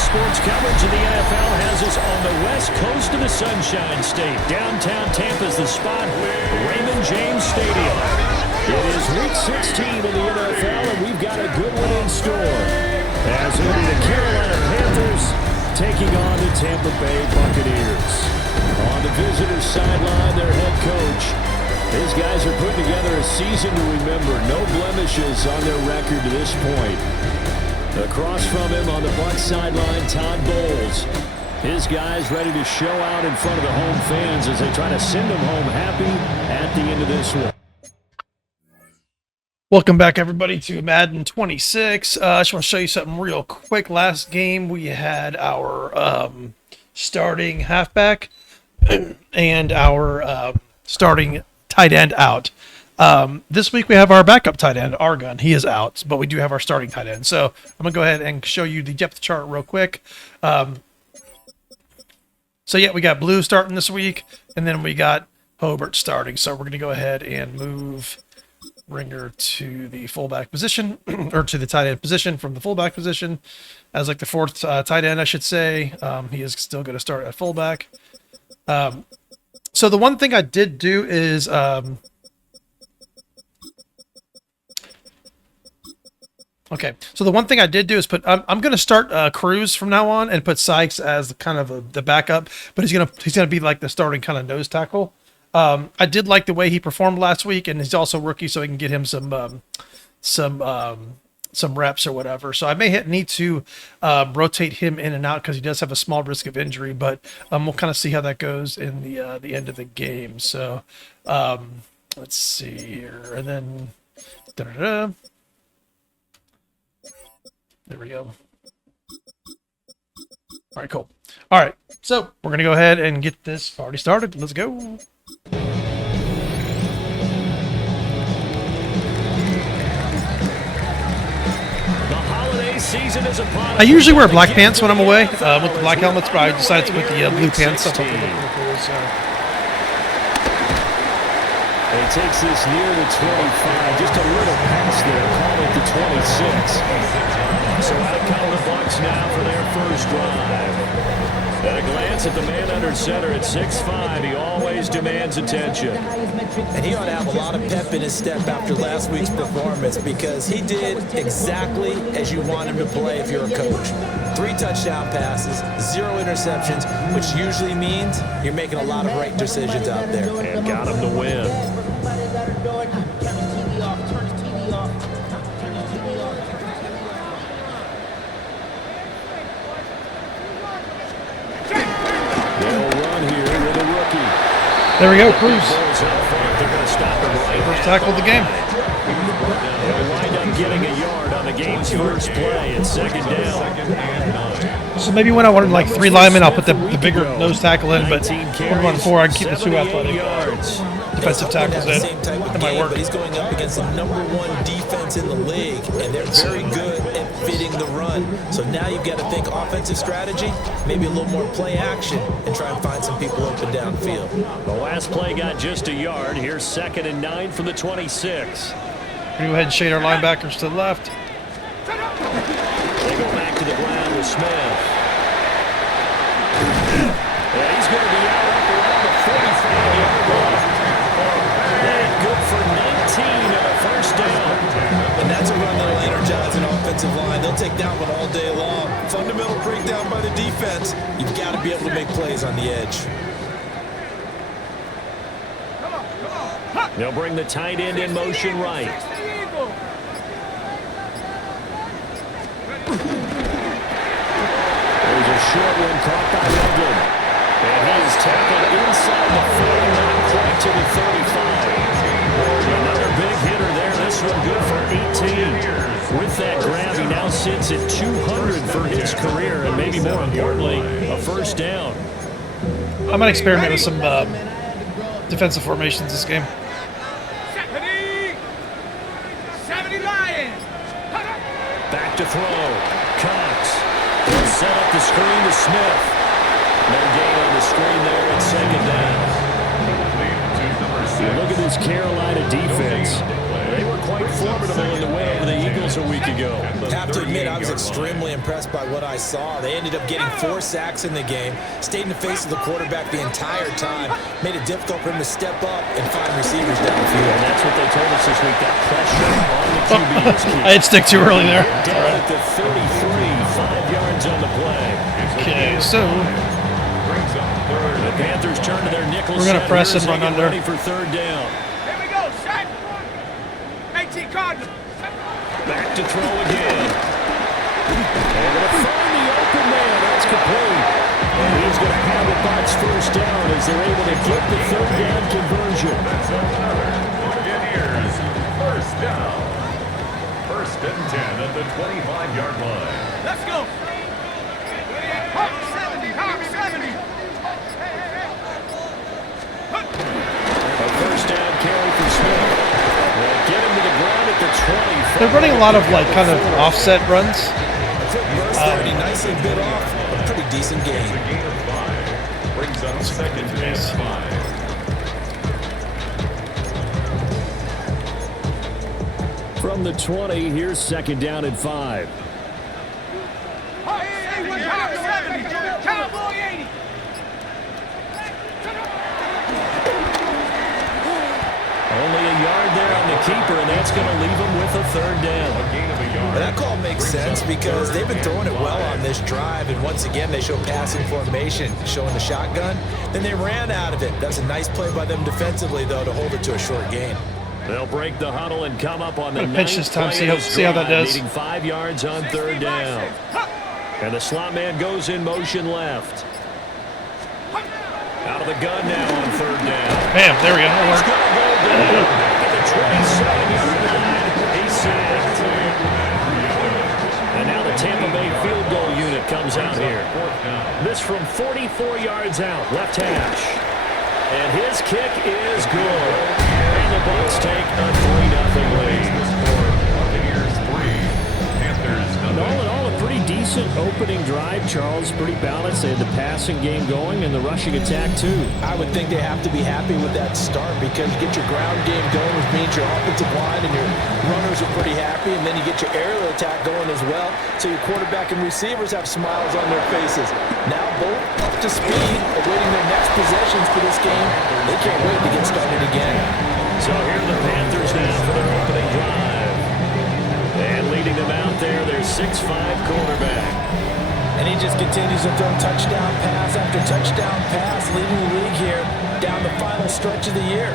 sports coverage of the NFL has us on the west coast of the Sunshine State. Downtown Tampa's the spot, Raymond James Stadium. It is Week 16 of the NFL, and we've got a good one in store. As it'll be the Carolina Panthers taking on the Tampa Bay Buccaneers. On the visitors' sideline, their head coach. These guys are putting together a season to remember. No blemishes on their record to this point. Across from him on the Bucs sideline, Todd Bowles. His guys ready to show out in front of the home fans as they try to send them home happy at the end of this one. Welcome back, everybody, to Madden 26. I just want to show you something real quick. Last game, we had our starting halfback and our starting tight end out. This week we have our backup tight end, Argon. He is out, but we do have our starting tight end. So I'm going to go ahead and show you the depth chart real quick. So yeah, we got Blue starting this week, and then we got Hobart starting. So we're going to go ahead and move Ringer to the fullback position, or to the tight end position from the fullback position, as like the fourth tight end, I should say. He is still going to start at fullback. So the one thing I did do is... Okay, so the one thing I did do is put, I'm going to start Cruz from now on and put Sykes as kind of the backup, but he's gonna be like the starting kind of nose tackle. I did like the way he performed last week, and he's also rookie, so I can get him some reps or whatever. So I may need to rotate him in and out because he does have a small risk of injury, but we'll kind of see how that goes in the end of the game. So let's see here, and then. There we go. All right, cool. All right, so we're going to go ahead and get this party started. Let's go. I usually wear black pants when I'm away with the black helmets, but I decided to put the blue pants up. He takes this near the 25, just a little past there, call it the 26. So out come the Bucs now for their first drive. At a glance at the man under center at 6'5", he always demands attention. And he ought to have a lot of pep in his step after last week's performance, because he did exactly as you want him to play if you're a coach. 3 touchdown passes, 0 interceptions, which usually means you're making a lot of right decisions out there. And got him to win. There we go, Cruz. First tackle of the game. They'll wind up getting a yard on the game's first play at second down. So maybe when I wanted like 3 linemen, I'll put the bigger nose tackle in, but when I want 4, I can keep the 2 athletic defensive tackles in. That might work. But he's going up against the #1 defense in the league, and they're very good at fitting the run. So now you've got to think offensive strategy, maybe a little more play action, and try and find some people open downfield. The last play got just a yard. Here's 2nd and 9 from the 26. Go ahead and shade our linebackers to the left. They go back to the ground with Smith. And he's going to be out up around the 45-yard line. And good for 19 and a first down. And that's a run that'll energize an offensive line. They'll take that one all day long. Fundamental breakdown by the defense. You've got to be able to make plays on the edge. They'll bring the tight end in motion right. There's a short one caught by Logan. And he is tackled inside the 40, not quite to the 35. Another big hitter there. This one good for 18. With that grab, he now sits at 200 for his career, and maybe more importantly, a first down. I might experiment with some defensive formations this game. Back to throw. Knox. He'll set up the screen to Smith. No gain on the screen there at second down. You look at this Carolina defense. They were quite formidable in the win over the Eagles a week ago. I have to admit, I was extremely impressed by what I saw. They ended up getting 4 sacks in the game, stayed in the face of the quarterback the entire time, made it difficult for him to step up and find receivers downfield. And that's what they told us this week, that pressure on the QB is key. I did stick too early there. Down at the 33, 5 yards on the play. Okay, so The Panthers turn to their nickel. we're going to press and run under. Ready for third down. Here we go, set. 18 Cardinal. Back to throw again. And going to find the open man. That's complete. And he's going to have the Bucs first down as they're able to get the third down conversion. Buccaneers, first down. First and 10 at the 25-yard line. Let's go. 70, 70. A first down carry for Smith. They'll get him to the ground at the 20. they're running a lot of like kind of offset runs. Quick burst there, and he nicely bit off a pretty decent It's a game. gain of 5. Brings up second and 5. From the 20, here's second down at 5. Cowboy 80. Only a yard there on the keeper, and that's going to leave him with a third down. Gain of a yard. But that call makes sense because they've been throwing it well on this drive, and once again they show passing formation, showing the shotgun. Then they ran out of it. That's a nice play by them defensively, though, to hold it to a short gain. They'll break the huddle and come up on the Gonna pinch ninth this time, play of see how that drive, does. needing 5 yards on third down. And the slot man goes in motion left. Out of the gun now on third down. Bam, there we go. He's That'll work. going to go down at the 27-yard line. He's sacked. And now the Tampa Bay field goal unit comes out here. This from 44 yards out, left hash. And his kick is good. And the Bucs take a 3-0 lead. Buccaneers 3. Panthers All nothing. in all, a pretty decent opening drive, Charles. Pretty balanced. They had the passing game going and the rushing attack, too. I would think they have to be happy with that start because you get your ground game going, which means your offensive line and your runners are pretty happy, and then you get your aerial attack going as well, so your quarterback and receivers have smiles on their faces. Now both up to speed, awaiting their next possessions for this game. They can't wait to get started again. So here are the Panthers now for their opening drive. And leading them out there, their 6'5" quarterback. And he just continues to throw touchdown pass after touchdown pass, leading the league here down the final stretch of the year.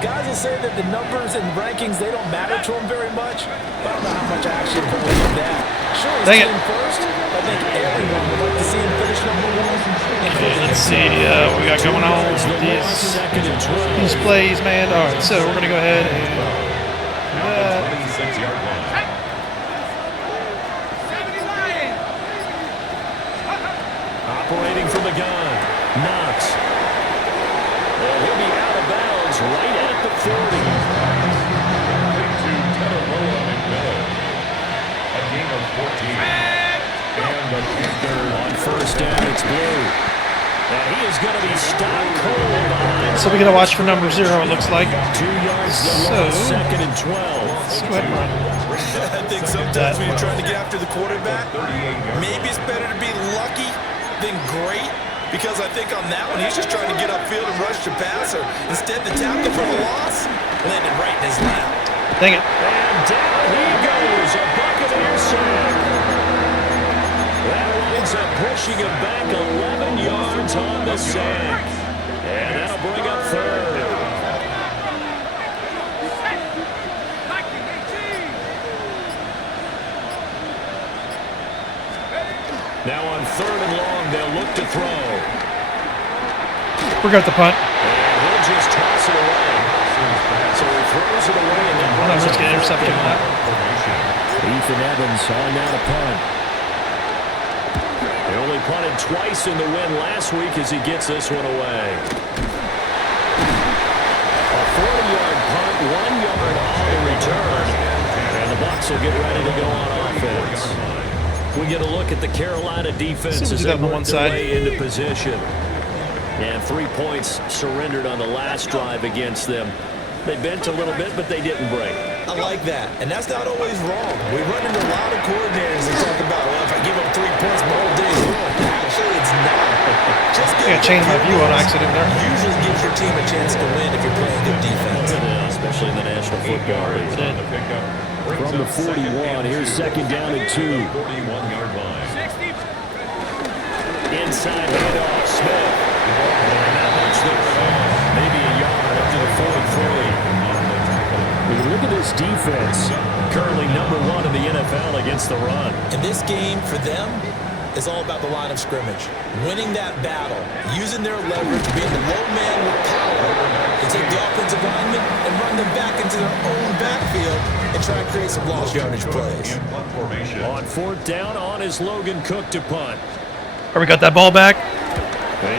Guys will say that the numbers and rankings, they don't matter to him very much, but I don't know how much I actually believe that. Sure, he's Dang it. team first. I think everyone would like to see him finish number 1. Okay, let's see what we got going on with Second and 12. these plays, man. All right, so we're going to go ahead and do that. 26-yard line. 70 Lions. Operating from the gun, Knox. And he'll be out of bounds right at the 40. To Tagovailoa McMillan. A gain of 14. And the Panthers On first down, it's Blue. And he is going to be stopped cold behind. So we got to watch for number 0, it looks like. 2 yards to So- loss, second and 12. Let's go ahead and run. I think sometimes when you're trying to get after the quarterback, maybe it's better to be lucky than great, because I think on that one, he's just trying to get upfield and rush the passer. Instead, the tackle for the loss landed right in his lap. Dang it. And down he goes, a Buccaneer sack. That winds up pushing him back 11 yards on the sack. And that'll bring up third. Now on third and long, they'll look to throw. We got the punt. And he'll just toss it away. So he throws it away, and that Hold on, brings let's up get intercepted on that. Ethan Evans on now to punt. They only punted twice in the win last week as he gets this one away. A 40-yard punt, 1 yard on the return. And the Bucs will get ready to go on offense. We get a look at the Carolina defense So we as do they that on the work one their side. way into position. And 3 points surrendered on the last drive against them. They bent a little bit, but they didn't break. I like that, and that's not always wrong. We run into a lot of coordinators that talk about, well, if I give up 3 points, my whole day's ruined. Actually, it's not. Just I gotta change my view on accident there. usually gives your team a chance to win if you're playing good defense. Especially in the National Football League. From the 41, here's second down and 2. 41-yard line. 60. Inside handoff, Smith. Not much there. Maybe a yard up to the 43. Look at this defense. Currently number 1 in the NFL against the run. And this game, for them, is all about the line of scrimmage. Winning that battle, using their leverage, being the low man with power to take the offensive linemen and run them back into their own backfield and try and create some lost yardage plays. On 4th down, on is Logan Cook to punt. Or we got that ball back.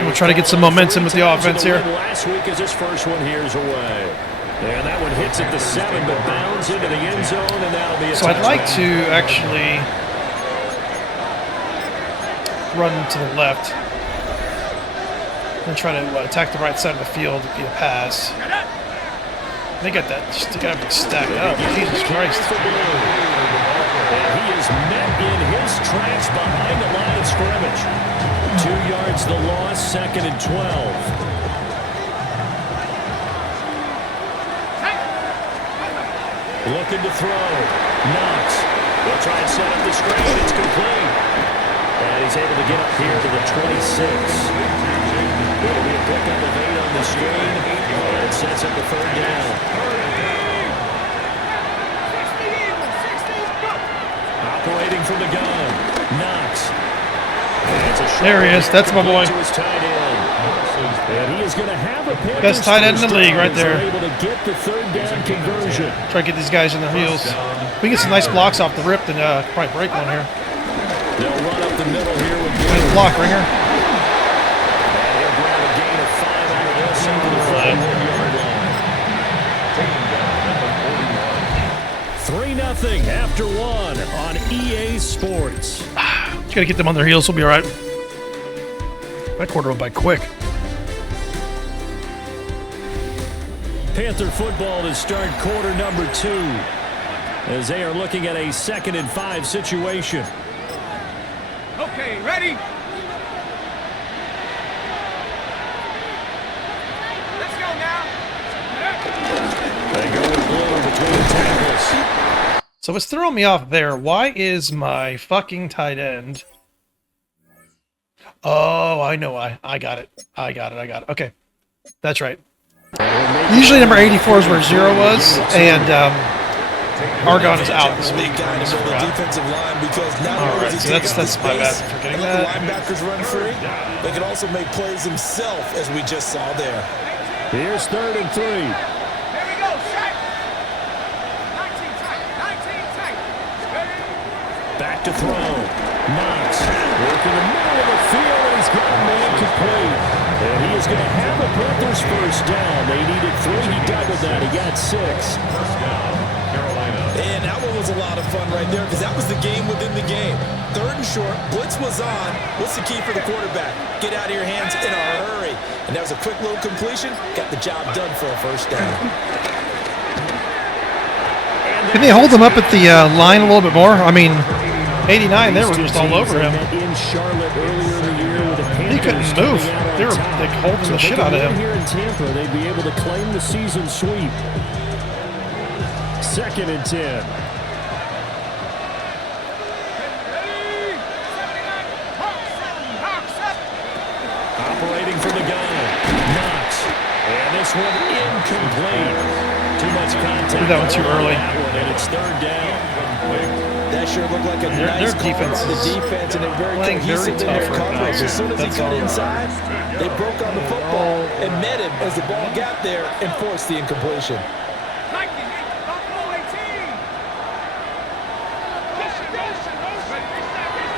We'll try to get some momentum with the offense here. Last week as his first one here's away. And that one hits at the 7, but bounds into the end zone, and that'll be a So I'd like to actually run to the left and try to attack the right side of the field via pass. They got that. Just got everything stacked up. Jesus Christ. And he is met in his tracks behind the line of scrimmage. 2 yards the loss, 2nd and 12. Looking to throw. Knox. They'll try and set up the screen. It's complete. And he's able to get up here to the 26. It'll be a pickup of 8 on the screen. And it sets up the 3rd down. 60, go. Operating from the gun. Knox. There he is. That's my boy. To his tight end. And he is going to have a Best tight end in the league right there. Able to get the 3rd down conversion. Try to get these guys in their heels. If we get some nice blocks off the rip, then probably break one here. They'll run up the middle here with Nice block, Ringer. And he'll grab a gain of 5 out of this into the 5-1-yard line. 3-0 after 1 on EA Sports. Just gotta get them on their heels. We'll be all right. That quarter went by quick. Panther football to start quarter number 2 as they are looking at a 2nd and 5 situation. Okay, ready? Let's go now. They go with blue between the tackles. So what's throwing me off there? Why is my fucking tight end? Oh, I know why. I got it. Okay. That's right. Usually number 84 is where 0 was, and Argon is out this week. Big guy to the defensive line because not only does he so take up that's the my bad space for forgetting and let that. the linebackers run free, they can also make plays himself, as we just saw there. Here's 3rd and 3. Here we go, set. 19 tight, 19 tight. Back to throw. Knox working the middle of the field, and he's got a man complete. And he is going to have a Panthers first down. They needed 3. He doubled that. He got 6. First down, Carolina. And that one was a lot of fun right there because that was the game within the game. 3rd and short, blitz was on. What's the key for the quarterback? Get out of your hands in a hurry. And that was a quick little completion. Got the job done for a first down. Can they hold him up at the line a little bit more? I mean, 89, they were just all over him. In Charlotte earlier in the year with the Panthers He couldn't move. They were like holding the shit out of him. Here in Tampa, they'd be able to claim the season sweep. 2nd and 10. Operating from the gun. Knox. And this one incomplete. Too much contact. Did that one too early. And it's 3rd down. That sure looked like a nice call defense on the defense, and they're very playing cohesive very in their tough right now. coverage. As soon as he That's got all. inside, they broke on the football and met him as the ball got there and forced the incompletion.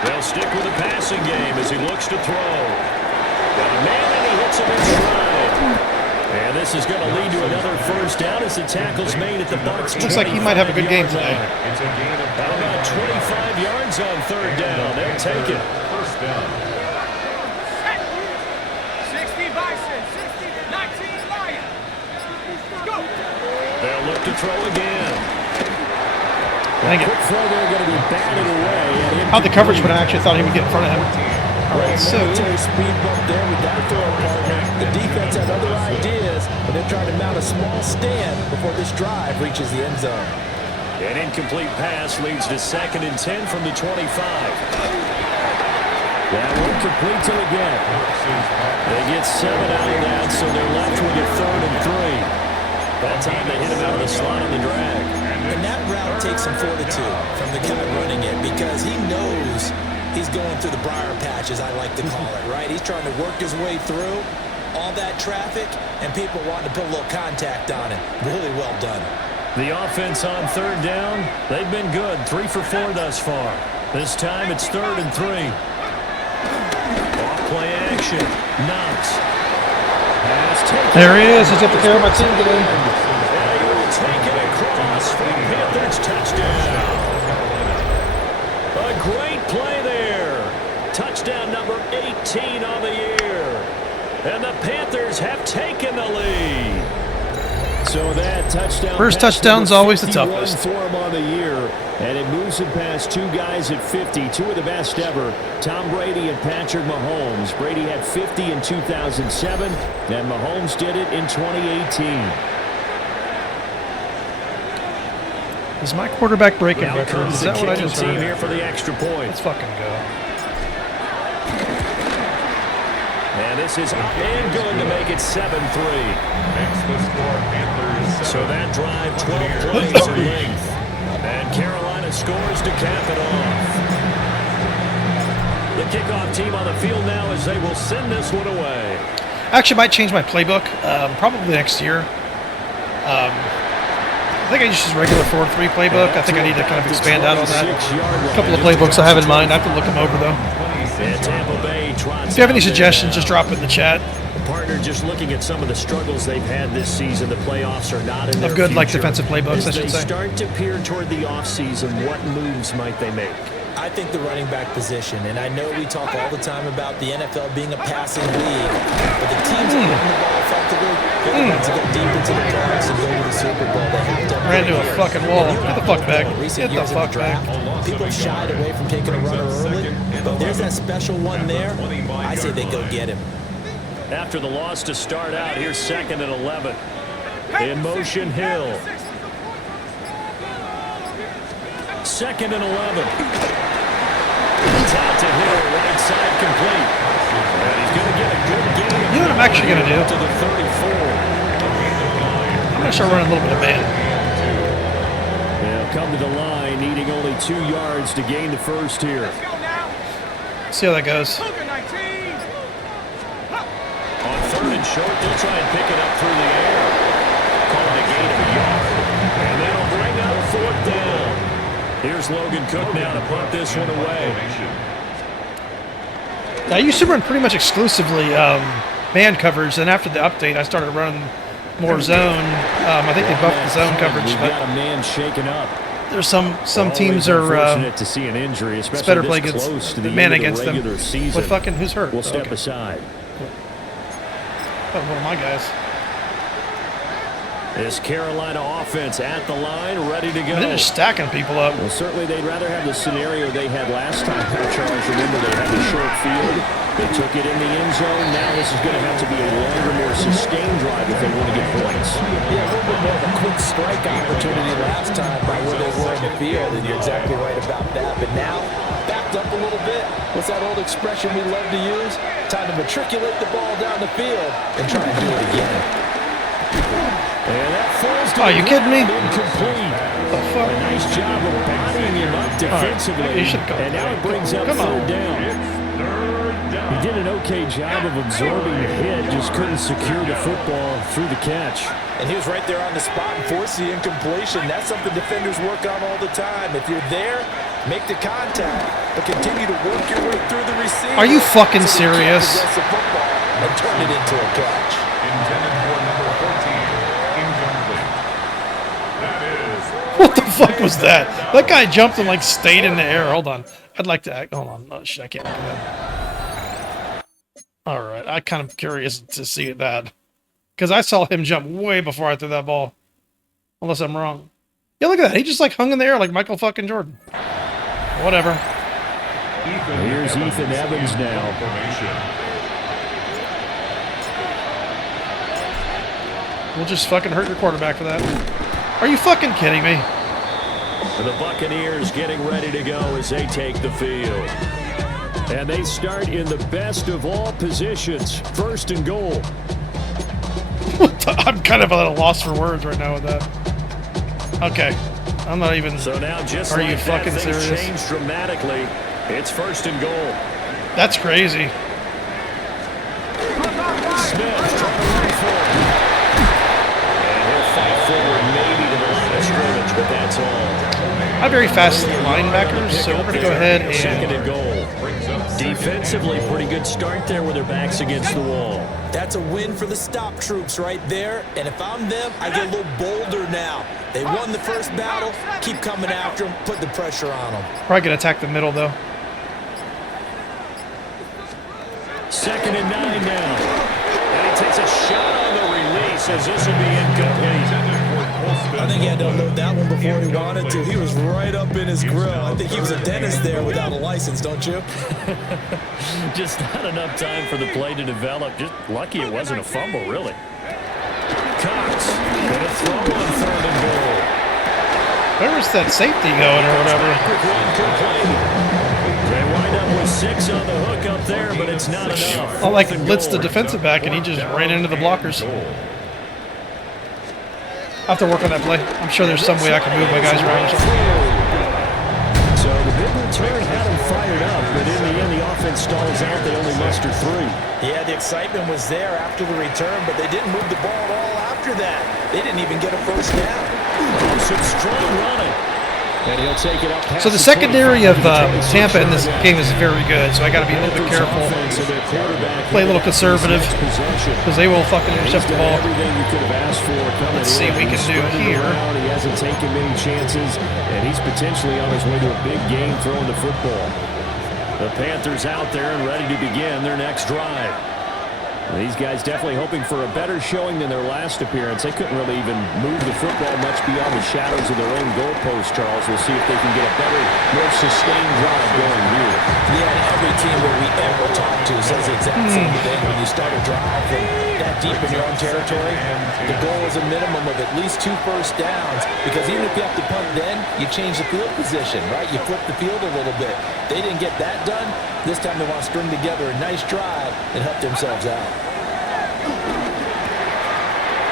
They'll stick with the passing game as he looks to throw. Got a man and he hits him in stride. And this is going to lead to another first down as the tackle's made at the Bucs. Looks like he might have a good game today. It's a gain of About 25 yards on 3rd down. They'll take it. first down. 60 Bison, 60, 19 Lion. Go. They'll look to throw again. Dang it. Quick throw there going to be batted away. How the coverage, but I actually thought he would get in front of him. All right, so Military speed bump there with that throw partner. The defense had other ideas, but they're trying to mount a small stand before this drive reaches the end zone. An incomplete pass leads to 2nd and 10 from the 25. That won't complete till again. They get 7 out of that, so they're left with a 3rd and 3. That time they hit him out of the slot on the drag. And that route takes some fortitude from the guy running it because he knows he's going through the briar patch, as I like to call it, right? He's trying to work his way through all that traffic, and people wanting to put a little contact on it. Really well done. The offense on 3rd down, they've been good. 3 for 4 thus far. This time it's 3rd and 3. Off-play action. Knox. there he is. He's got the care of my team today. And he will take it across for the Panthers touchdown. A great play there. Touchdown number 18 on the year. And the Panthers have taken the lead. So that touchdown. First touchdown's always the toughest. For him on the year, and it moves him past 2 guys at 50, 2 of the best ever, Tom Brady and Patrick Mahomes. Brady had 50 in 2007, and Mahomes did it in 2018. Is my quarterback breaking record? Is that what I just heard? Here for the extra point. Let's fucking go. And this is up and going to make it 7-3. Makes the score Panthers. So that drive, 12 plays in length. And Carolina scores to cap it off. The kickoff team on the field now as they will send this one away. Actually, might change my playbook probably next year. I think I just use regular 4-3 playbook. I think I need to kind of expand out on that. A couple of playbooks I have in mind. I have to look them over, though. And Tampa Bay If you have any suggestions, just drop it in the chat. Partner, just looking at some of the struggles they've had this season, the playoffs are not in their Of good, like, future. defensive playbooks, I should As say. they start to peer toward the offseason, what moves might they make? I think the running back position, and I know we talk all the time about the NFL being a passing league, but the teams that run the ball effectively, they're the ones that go deep into the playoffs and go to the Super Bowl. They have to Ran into a fucking wall. Get the fuck back. Recent Get the years in the fuck back. draft, people have shied away from taking a runner early, but there's that special one there. I say they go get him. After the loss to start out, here's 2nd and 11. In motion, Hill. 2nd and 11. It's out to Hill, right side complete. And he's going to get a good game. You know what I'm actually going to do? To the 34. I'm going to start running a little bit of man. They'll come to the line, needing only 2 yards to gain the first here. See how that goes. On 3rd and short, they'll try and pick it up through the air. Call it a gain of a yard. And that'll bring up 4th down. Here's Logan Cook now to punt this one away. I used to run pretty much exclusively man coverage, and after the update, I started running more zone. I think they buffed the zone coverage, We've but got a man shaken up. there's some teams Always are unfortunate to see an injury, it's especially better this play against close to the man end of the against them. regular season. What fucking who's hurt? We'll step Okay. aside. Oh, one of my guys. This Carolina offense at the line, ready to go. They're just stacking people up. Well, certainly they'd rather have the scenario they had last time. Charles, remember they had the short field. They took it in the end zone. Now this is going to have to be a longer, more sustained drive if they want to get points. Yeah, a little bit more of a quick strike opportunity last time by where they were in the field, and you're exactly right about that. But now, backed up a little bit. What's that old expression we love to use? Time to matriculate the ball down the field and try and do it again. And that falls to Oh, the you kidding me? ground, incomplete. The fuck? A nice job of bodying him up defensively. You should go. And now it brings up Come on. 3rd down. He did an okay job of absorbing the hit, just couldn't secure the football through the catch. And he was right there on the spot and forced the incompletion. That's something defenders work on all the time. If you're there, make the contact, but continue to work your way through the receiver. Are you fucking so you serious? can't possess the football and turn it into a catch. Intended for number 14. Incomplete. That is. What the fuck was that? That guy jumped and like stayed in the air. Hold on. I'd like to act. Hold on. Oh shit, I can't do that. All right. I'm kind of curious to see that. Because I saw him jump way before I threw that ball. Unless I'm wrong. Yeah, look at that. He just like hung in the air like Michael fucking Jordan. Whatever. Here's Ethan Evans now. We'll just fucking hurt your quarterback for that. Are you fucking kidding me? The Buccaneers getting ready to go as they take the field. And they start in the best of all positions. First and goal. I'm kind of a loss for words right now with that. Okay. I'm not even... So now just Are like you that, fucking things serious? changed dramatically. It's first and goal. That's crazy. Smith trying to run for it. And he'll fight forward maybe to the line of scrimmage, but that's all. I have very fast linebackers, so we're going to go ahead Second and and... goal. Defensively, pretty good start there with their backs against the wall. That's a win for the stop troops right there. And if I'm them, I get a little bolder now. They won the first battle. Keep coming after them. Put the pressure on them. Probably going to attack the middle, though. Second and 9 now. And he takes a shot on the release as this will be incomplete. I think he had to unload that one before he wanted to. He was right up in his grill. I think he was a dentist there without a license, don't you? Just not enough time for the play to develop. Just lucky it wasn't a fumble, really. Knox going to throw on third and goal. Where's that safety going or whatever? They wind up with 6 on the hook up there, but it's not enough. I like blitzed the defensive back and he just ran into the blockers. I'll have to work on that play. I'm sure there's some way I can move my guys around or something. So the big return had them fired up, but in the end the offense stalls out. They only mustered 3. Yeah, the excitement was there after the return, but they didn't move the ball at all after that. They didn't even get a first down. Some strong running. And he'll take it up past So the secondary of Tampa in this game is very good, so I got to be a little bit careful. Play a little conservative, because they will fucking intercept the ball. Let's see what we can do here. He hasn't taken many chances, and he's potentially on his way to a big game throwing the football. The Panthers out there and ready to begin their next drive. These guys definitely hoping for a better showing than their last appearance. They couldn't really even move the football much beyond the shadows of their own goalpost, Charles. We'll see if they can get a better, more sustained drive going here. Yeah, and every team that we ever talk to says the exact same thing. When you start a drive from that deep in your own territory, the goal is a minimum of at least 2 first downs, because even if you have to punt then, you change the field position, right? You flip the field a little bit. They didn't get that done. This time they want to string together a nice drive and help themselves out.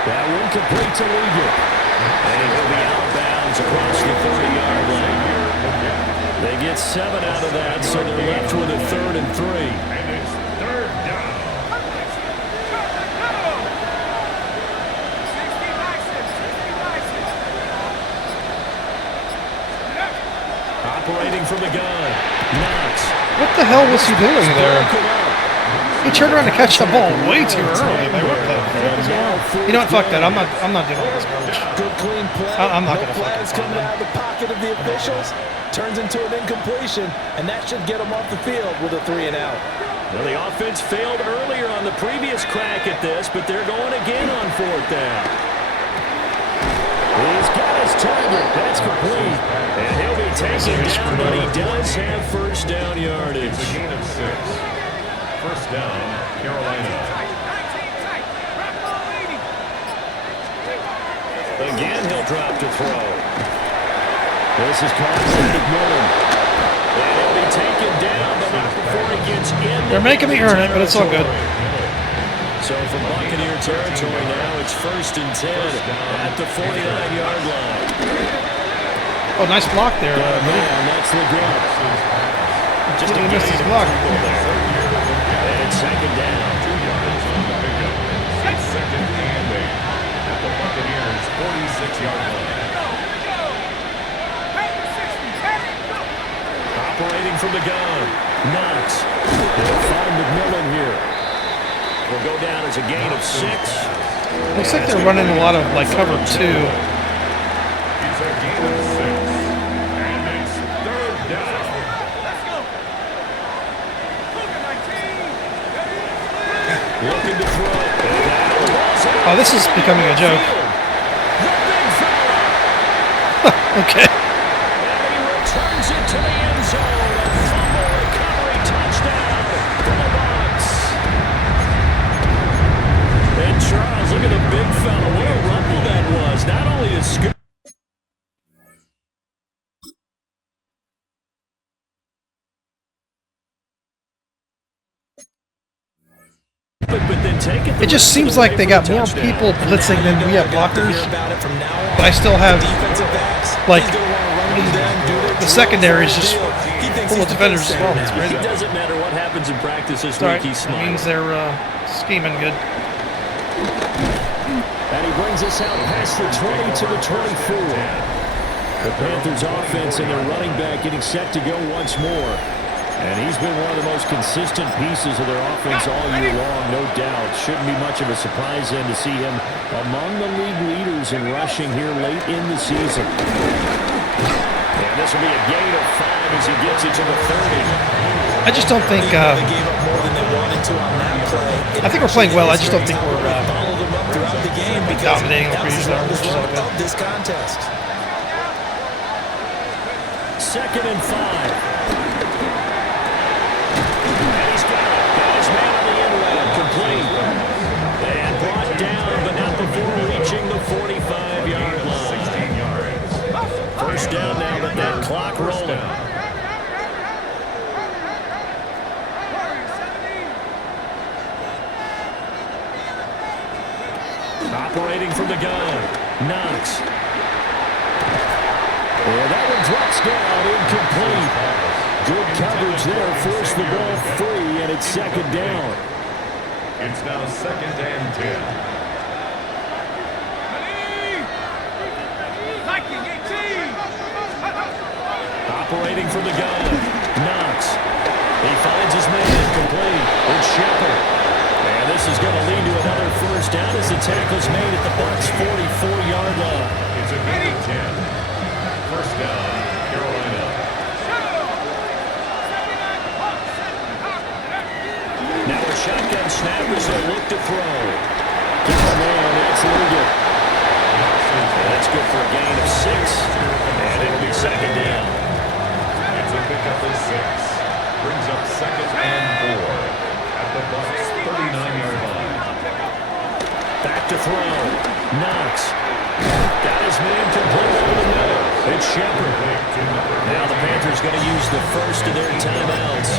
That one complete to Leader. And he'll be out of bounds across the 30-yard line. They get 7 out of that, so they're left with a 3rd and 3. And it's third down. Operating from the gun. Knox. What the hell was he doing there? He turned around to catch the ball way too early. Like, what the fuck is going on? You know what? Fuck that. I'm not dealing with this garbage. Good clean play. I'm not no gonna fucking flags coming out of the pocket of the officials. Turns into an incompletion, and that should get them off the field with a 3 and out. Well, the offense failed earlier on the previous crack at this, but they're going again on 4th down. He's got his target. That's complete. And he'll be taken down, but he does have first down yardage. It's a gain of 6. First down, Carolina. Again, he'll drop to throw. This is Constantine McMillan. And he'll be taken down, but not before he gets in. They're making me earn it, but it's all good. So from Buccaneer territory now, it's 1st and 10 at the 49-yard line. Oh, nice block there. Man, that's the grab. Just He missed his block. And second down. 2 yards on the pickup. It's second and 8 at the Buccaneers' 46-yard line. Operating from the gun. Knox. They'll find McMillan here. Will go down as a gain of 6. Looks like they're running a lot of like cover 2. It's a gain of 6. And it's third down. Looking to throw. Oh, this is becoming a joke. Okay. And he returns it to the end zone. A fumble recovery touchdown for the Bucs. And Charles, look at the big fella. What a rumble that was. Not only is scoop. But then take it. It just seems like they got more people blitzing than we have blockers. But I still have, like, the secondary is just full of defenders as well. It's It crazy. doesn't matter what happens in practice this Sorry, week. He's it smiling. means they're scheming good. And he brings us out past the 20 to the 24. The Panthers offense and their running back getting set to go once more. And he's been one of the most consistent pieces of their offense all year long, no doubt. Shouldn't be much of a surprise then to see him among the league leaders in rushing here late in the season. And this will be a gain of 5 as he gets it to the 30. I just don't think. They gave up more than they wanted to on that play. I think we're playing well. I just don't think we're Followed them up throughout the game because dominating that like we was the usually are, longest which is all run good. of this contest. 2nd and 5. And he's got it. Got his man on the end route. Complete. And brought down, but not before reaching the 45-yard line. 16 yards. First down now with that clock rolling. Operating from the gun, Knox. And that one drops down, incomplete. Good coverage there, forced the ball free, and it's 2nd down. It's now 2nd and 10. Viking 18. Operating from the gun, Knox. He finds his man, complete. It's Shepard. And this is going to lead to another first down as the tackle's made at the Bucs' 44-yard line. It's a gain of 10. First down, Carolina. Now a shotgun snap as they look to throw. Oh, man, that's Liggett. That's good for a gain of 6. And it'll be 2nd down. It's a pickup of 6. Brings up 2nd and 4 at the Bucs' 39-yard line. Back to throw. Knox. Got his man complete over the middle. It's Shepard. Now the Panthers going to use the first of their timeouts,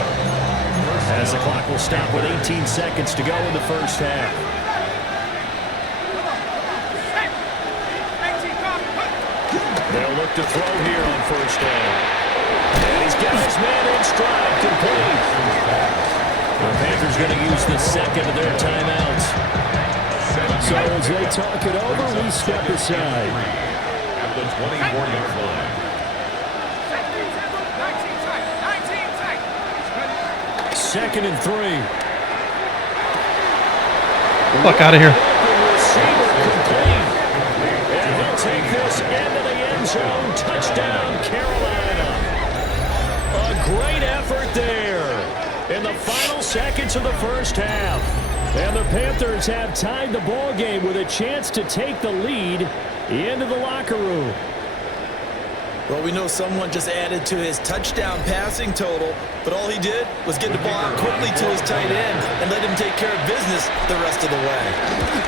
as the clock will stop with 18 seconds to go in the first half. They'll look to throw here on first down. And he's got his man in stride, complete. The Panthers going to use the second of their timeouts. So as they talk it over, we step aside. At the 24-yard line. 2nd and 3. fuck out of here. Receiver complete. And he'll take this into the end zone. Touchdown, Carolina. A great effort there in the final seconds of the first half. And the Panthers have tied the ball game with a chance to take the lead into the locker room. Well, we know someone just added to his touchdown passing total, but all he did was get the ball out quickly to his tight end and let him take care of business the rest of the way.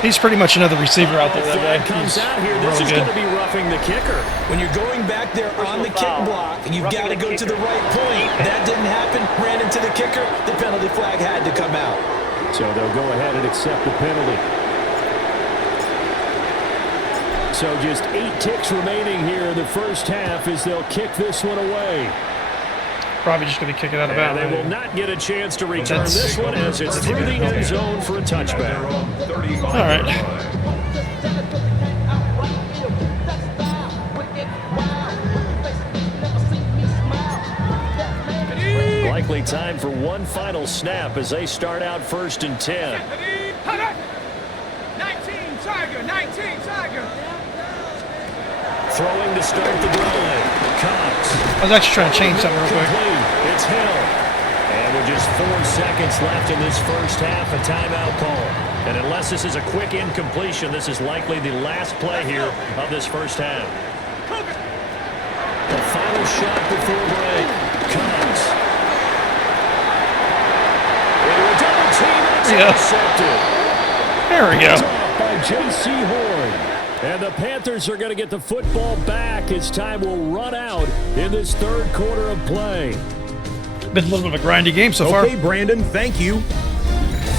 He's pretty much another receiver out there, that Flag guy. comes He's out here. This really is good. going to be roughing the kicker. When you're going back there on the kick block, you've got to go to the right point. That didn't happen, ran into the kicker, the penalty flag had to come out. So they'll go ahead and accept the penalty. So just 8 ticks remaining here in the first half as they'll kick this one away. Probably just going to kick it out of And they bounds. will not get a chance to return That's- this one as it's through the end zone for a touchback. All right. Likely time for one final snap as they start out 1st and 10. 19 Tiger, 19 Tiger. Throwing to start the drive. Knox. I was actually trying to change something real quick. Complete. It's Hill. And with just 4 seconds left in this first half, a timeout call. And unless this is a quick incompletion, this is likely the last play here of this first half. shot before break. Knox. Into a double team. It's intercepted. There we go. By J.C. Horn. And the Panthers are going to get the football back as time will run out in this third quarter of play. Been a little bit of a grindy game so far. Okay, Brandon, thank you.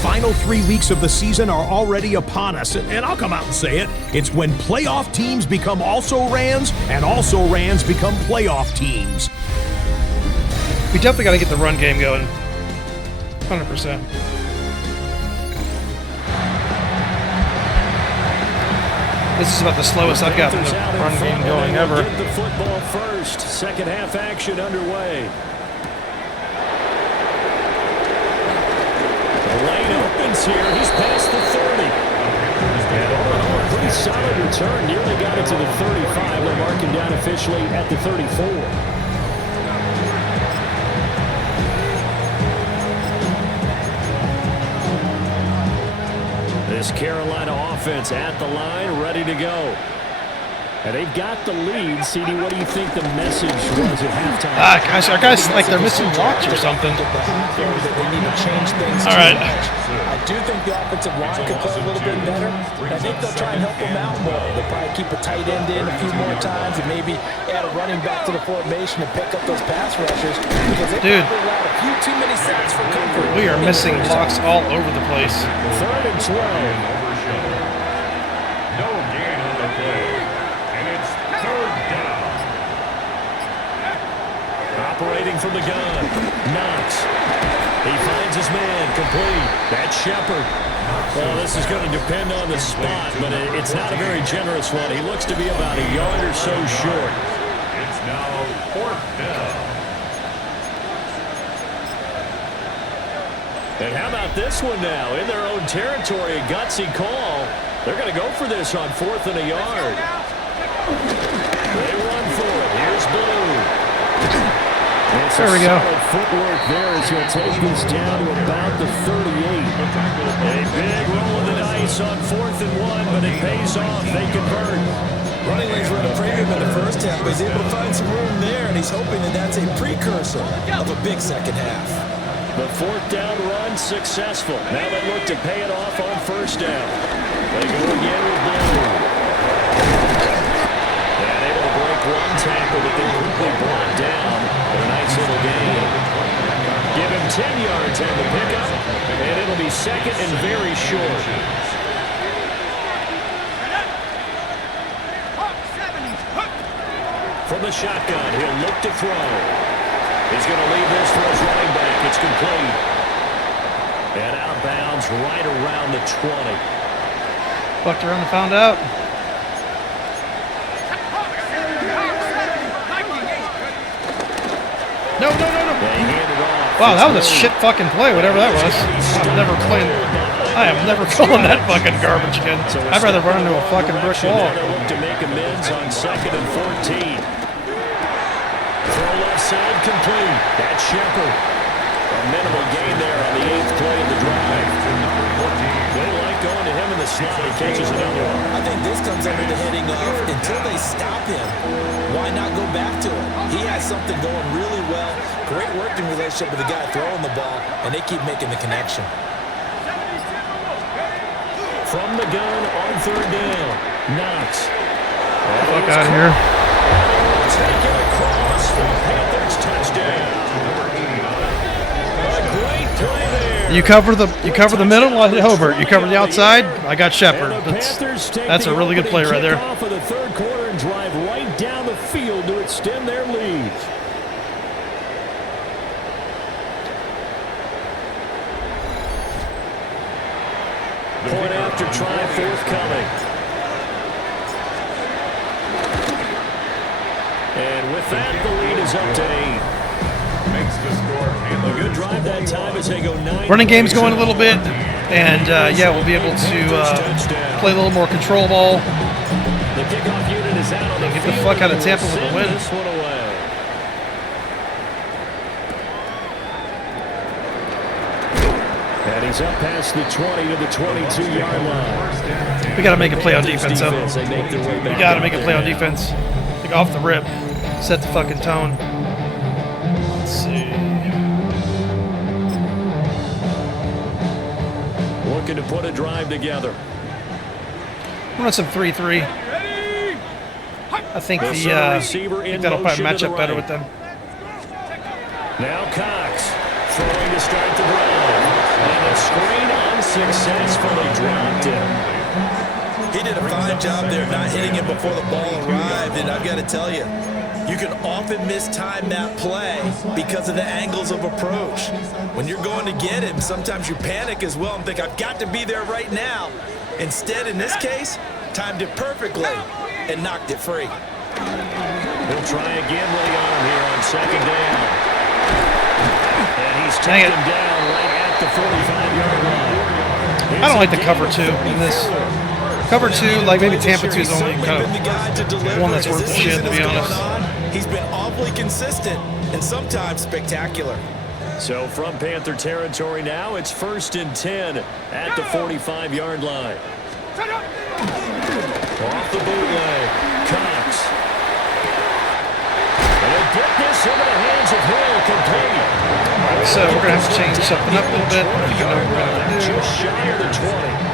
Final 3 weeks of the season are already upon us, and I'll come out and say it. It's when playoff teams become also-rans, and also-rans become playoff teams. We definitely got to get the run game going. 100%. This is about the slowest I've gotten the run game going ever. Get the football first. Second half action underway. The lane opens here. He's past the 30. And all in all, a pretty solid return. Nearly got it to the 35. They're marking down officially at the 34. This Carolina offense at the line, ready to go. And they've got the lead. CD, what do you think the message was at halftime? Gosh, our guys like they're missing blocks or something. They need to change things All right. I do think the offensive line could play a little bit better. I think they'll try and help them out more. They'll probably keep a tight end in a few more times and maybe add a running back to the formation and pick up those pass rushers. Because they probably allowed a few too many sacks for comfort. We are missing blocks all over the place. Third and 12. No gain on the play. And it's third down. Operating from the gun. Knox. He finds his man. Complete. That's Shepard. Well, this is going to depend on the spot, but it's not a very generous one. He looks to be about a yard or so short. It's now fourth down. And how about this one now? In their own territory, a gutsy call. They're going to go for this on fourth and a yard. They run for it. Here's Blue. There we go. Solid footwork there as he'll take this down to about the 38. A big roll of the dice on fourth and one, but it pays off. They convert. Running lanes were at a premium in the first half, but he's able to find some room there, and he's hoping that that's a precursor of a big second half. The fourth down run successful. Now they look to pay it off on first down. They go again with Blue. And able to break one tackle, but then quickly brought down. A nice little gain. Give him 10 yards on the pickup, and it'll be second and very short. From the shotgun, he'll look to throw. He's going to leave this for his running back. It's complete. And out of bounds right around the 20. Fucked around and found out. No. They hand it off. Wow, that was a shit fucking play, whatever that was. I am never calling that fucking garbage again. I'd rather run into a fucking brick wall. They'll look to make amends on second and 14. Throw left side complete. That's Shepard. A minimal gain there on the 8th play of the drive. They like going to him in the slot. He catches another one. I think this comes under the heading of until they stop him, why not go back to him? He has something going really well. Great working relationship with the guy throwing the ball, and they keep making the connection. From the gun on third down. Knox. Fuck out of here. Taken across for Panthers touchdown. A great play there. You cover the middle, I hit Hobart. You cover the outside, I got Shepard. And the Panthers take That's the a really good play right there. off of the third quarter and drive right down the field to extend their lead. Point after try forthcoming. And with that, the lead is up to 8. Makes the score. A good drive that time as they go 9. Running game's going a little bit, and yeah, we'll be able to play a little more control ball. The kickoff unit is out on the Get the field. fuck out of Tampa with a Send win. this one away. And he's up past the 20 to the 22-yard line. We got to make a play on defense, though. They make their way We back got to out make a play on there. defense. Like off the rip. Set the fucking tone. Let's see. Looking to put a drive together. I want some 3-3. I think that'll probably match up better with them. Now Knox throwing to start the drive. And the screen unsuccessfully dropped him. He did a fine job there not hitting him before the ball arrived, and I've got to tell you, you can often mistime that play because of the angles of approach. When you're going to get him, sometimes you panic as well and think, I've got to be there right now. Instead, in this case, timed it perfectly and knocked it free. He'll try again with the arm here on second down. And he's taken down right at the 45-yard line. I don't like the cover 2 in this. Cover 2, like maybe Tampa 2 is the only kind of one that's worth the shit, to be honest. He's been awfully consistent and sometimes spectacular. So from Panther territory now, it's 1st and 10 at the 45-yard line. Off the bootleg, Knox. And he'll get this into the hands of Hill, complete. So we're going to have to change something up a little bit. Just shy of the 20.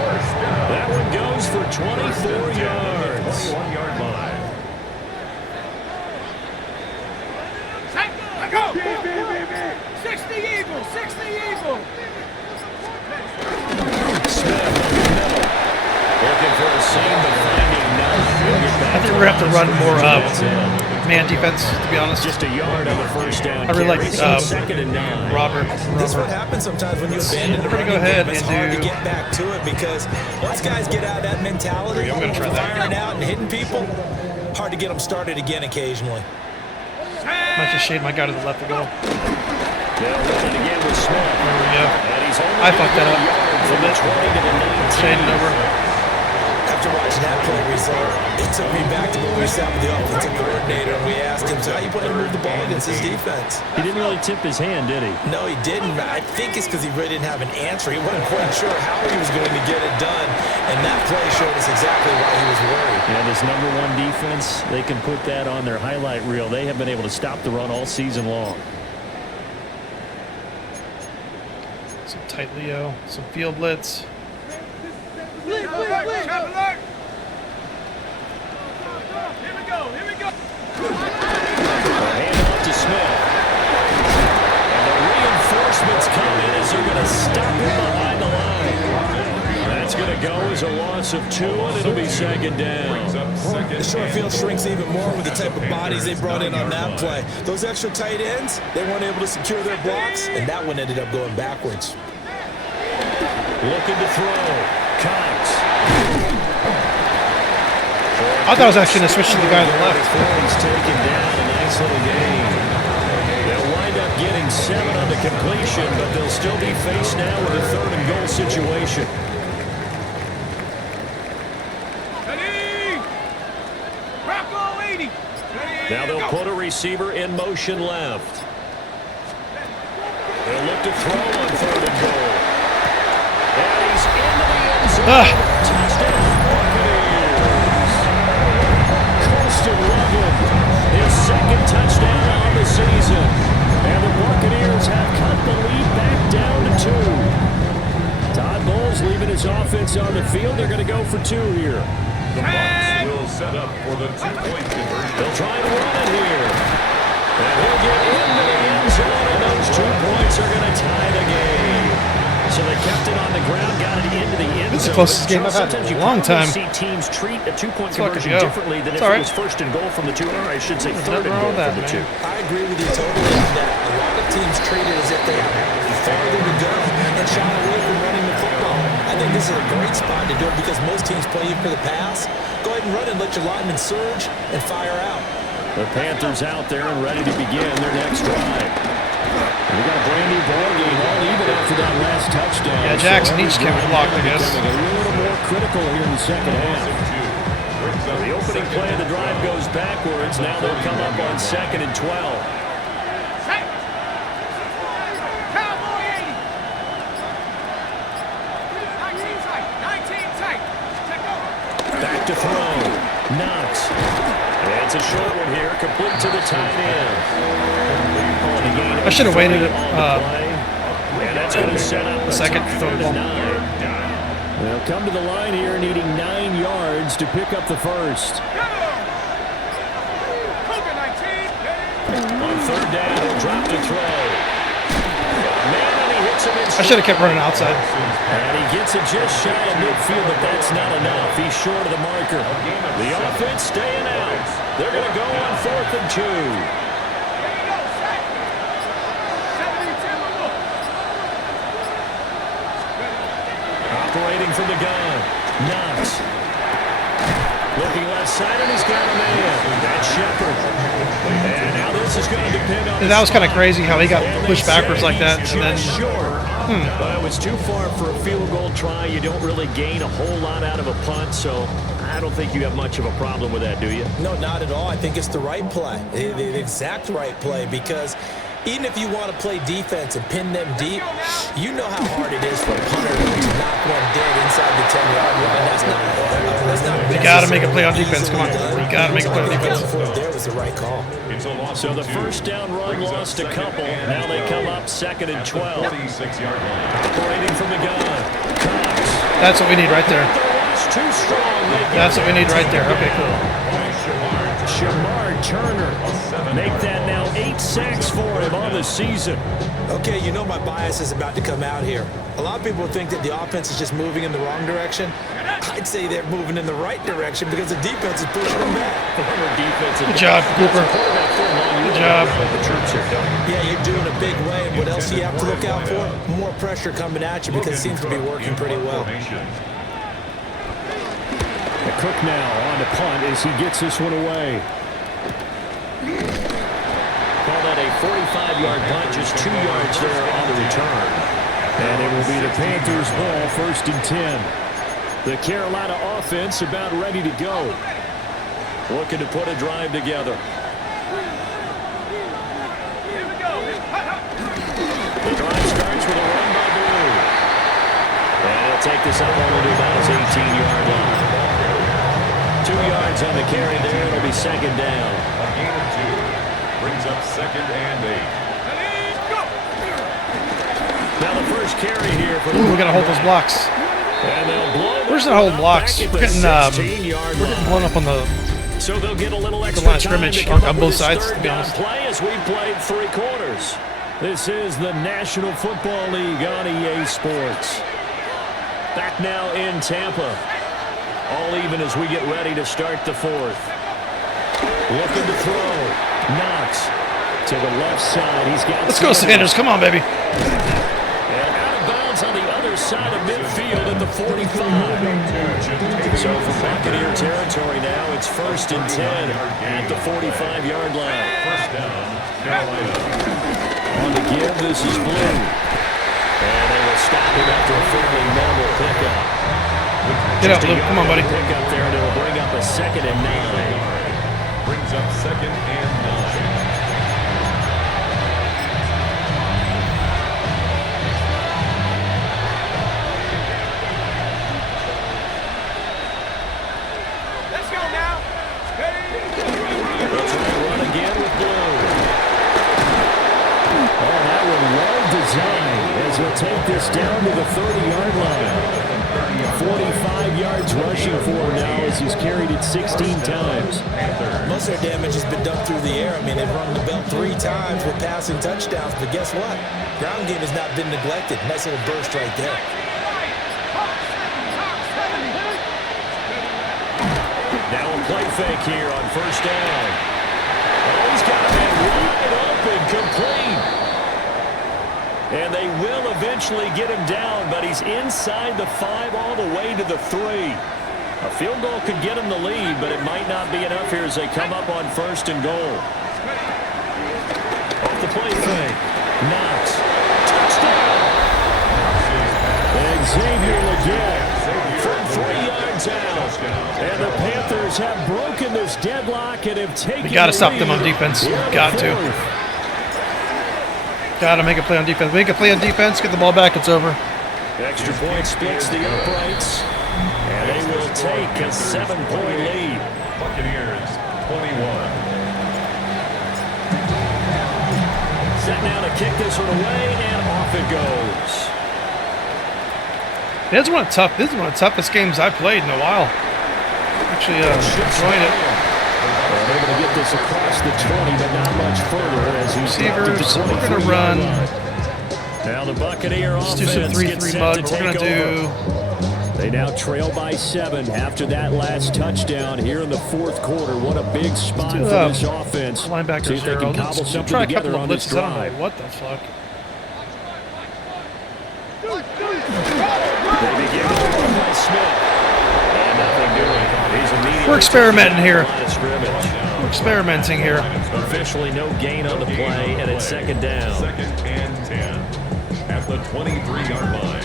That one goes for 24 yards. 1-yard line. Go! 60 Eagles! 60 Eagles! Smith looking for a seam, but finding none. I think we're going to have to run more man defense, to be honest. Just a yard on the first down. I really like second and 9. Robert. This is what happens sometimes when you abandon the running game. It's hard to get back to it because once guys get out of that mentality, I'm gonna try that. firing out and hitting people, hard to get them started again occasionally. Might just shade my guy to the left to go. They'll run it again with Smith. There we go. And he's only I fucked that up. from the 20 to the 19. Shading over. After watching that play result, it took me back to when we sat with the offensive coordinator and we asked him, so how you plan to move the ball against his defense? He didn't really tip his hand, did he? No, he didn't. I think it's because he really didn't have an answer. He wasn't quite sure how he was going to get it done, and that play showed us exactly why he was worried. And his number 1 defense, they can put that on their highlight reel. They have been able to stop the run all season long. Some tight Leo, some field blitz. Here we go! Hand off to Smith. And the reinforcements come in as they're going to stop him behind the line. That's going to go as a loss of 2, and it'll be second down. The short field shrinks even more with the type of bodies they brought in on that play. Those extra tight ends, they weren't able to secure their blocks, and that one ended up going backwards. Looking to throw. Knox. I thought I was actually going to switch to the guy on the left. He's taken down. A nice little game. They'll wind up getting 7 on the completion, but they'll still be faced now with a 3rd and goal situation. Now they'll put a receiver in motion left. They'll look to throw on 3rd and goal. And he's into the end zone. Touchdown, Buccaneers. Colston Loveland, his 2nd touchdown on the season. And the Buccaneers have cut the lead back down to 2. Todd Bowles leaving his offense on the field. They're going to go for 2 here. The Bucs will set up for the 2-point conversion. They'll try to run it here. And he'll get into the end zone, and those 2 points are going to tie the game. So they kept it on the ground, got it into the end zone. This is the closest game I've had in a long time. See teams treat a 2-point Let's fucking conversion go. differently than It's if all it right. was 1st and goal from the 2, or I should say There's 3rd and nothing goal wrong with from the that, 2. I agree with you totally on that. A lot of teams treat it as if they have farther to go and shy away from running the football. I think this is a great spot to do it because most teams play you for the pass. Go ahead and run and let your linemen surge and fire out. The Panthers out there and ready to begin their next drive. We got a brand new ball game all even after that last touchdown. Yeah, Jackson needs to get blocked, I guess. A little more critical here in the second half. The opening play of the drive goes backwards. Now they'll come up on 2nd and 12. Cowboy 80! 19 tight! 19 tight! Check over! Back to throw. Knox. It's a short one here, complete to the tight end. I should have waited And that's going to set up a second to throw the ball. They'll come to the line here needing 9 yards to pick up the first. On third down, he'll drop to throw. Man, and he hits him I should have kept running outside. And he gets it just shy of midfield, but that's not enough. He's short of the marker. The offense staying out. They're going to go on 4th and 2. Operating from the gun. Knox. Looking left side, and he's got a man. That's Shepard. And now this is going to depend on... That was kind of crazy how he got pushed backwards like that. And then, But it was too far for a field goal try. You don't really gain a whole lot out of a punt, so I don't think you have much of a problem with that, do you? No, not at all. I think it's the right play, the exact right play, because even if you want to play defense and pin them deep, you know how hard it is for a punter to knock one dead inside the 10-yard line. That's not you got to make a play on defense. Come on. You got to make a play on defense. There was the right call. So the first down run lost a couple. Now they come up 2nd and 12. Operating from the gun. Knox. That's what we need right there. Too strong. That's what we need right there. Okay, cool. Shamar Turner. Make that now 8 sacks for him on the season. Okay, you know my bias is about to come out here. A lot of people think that the offense is just moving in the wrong direction. I'd say they're moving in the right direction because the defense is pushing them back. Good job, Cooper. Good job. Yeah, you're doing a big way. And what else do you have to look out for? More pressure coming at you because it seems to be working pretty well. Cook now on the punt as he gets this one away. Call that a 45-yard punt, just 2 yards there on the return. And it will be the Panthers' ball, 1st and 10. The Carolina offense about ready to go. Looking to put a drive together. The drive starts with a run by Blue. And he'll take this up on to about his 18-yard line. 2 yards on the carry there. It'll be 2nd down. A gain of 2. Brings up 2nd and 8. Now the first carry here for Ooh, we got to hold those blocks. And they'll blow. We're just not holding blocks. We're getting blown up on the so they'll get a little extra line of scrimmage on both sides, to be honest. Play as we played 3 quarters. This is the National Football League on EA Sports. Back now in Tampa. All even as we get ready to start the 4th. Looking to throw. Knox to the left side. He's got. Let's go, Sanders. Come on, baby. And out of bounds on the other side of midfield at the 45. So from Buccaneer territory now, it's 1st and 10 at the 45-yard line. First down, Carolina. On the give, this is Blue. And they will stop him after a fairly minimal pickup. Get up, Luke. Come on, buddy. Pick up there, and it'll bring up a 2nd and 9. Brings up 2nd and 9. Let's go now. Let's run again with Blue. Oh, that one well designed as he'll take this down to the 30-yard line. 45 yards rushing for him now as he's carried it 16 times. Most of their damage has been done through the air. I mean, they've run the belt 3 times with passing touchdowns, but guess what? Ground game has not been neglected. Nice little burst right there. Now a play fake here on 1st down. Oh, he's got a man wide open, complete. And they will eventually get him down, but he's inside the 5 all the way to the 3. A field goal could get him the lead, but it might not be enough here as they come up on 1st and goal. Off the play fake. Knox. Touchdown. And Xavier Legette from 3 yards out. And the Panthers have broken this deadlock and have taken. We got to stop them on defense. Got to. Got to make a play on defense. Make a play on defense. Get the ball back. It's over. Extra point splits the uprights. And they will take a 7-point lead. Buccaneers 21. Set now to kick this one away, and off it goes. This is one of the toughest games I've played in a while. Actually, enjoying it. They're going to get this across the 20, but not much further as he's Receivers, we're going to run. Now the Buccaneer Let's offense do some 3-3 gets set mud, to but we're take going to do. over. They now trail by 7 after that last touchdown here in the fourth quarter. What a big spot for this offense. See Linebackers if they can cobble here. I'll something try a together couple of on this blitzes. I don't drive. know what the fuck. They begin with the run by Smith. And nothing doing. He's immediately We're experimenting here. line of scrimmage. We're experimenting here. Officially no gain on the play, and it's second down. Second and 10 at the 23-yard line.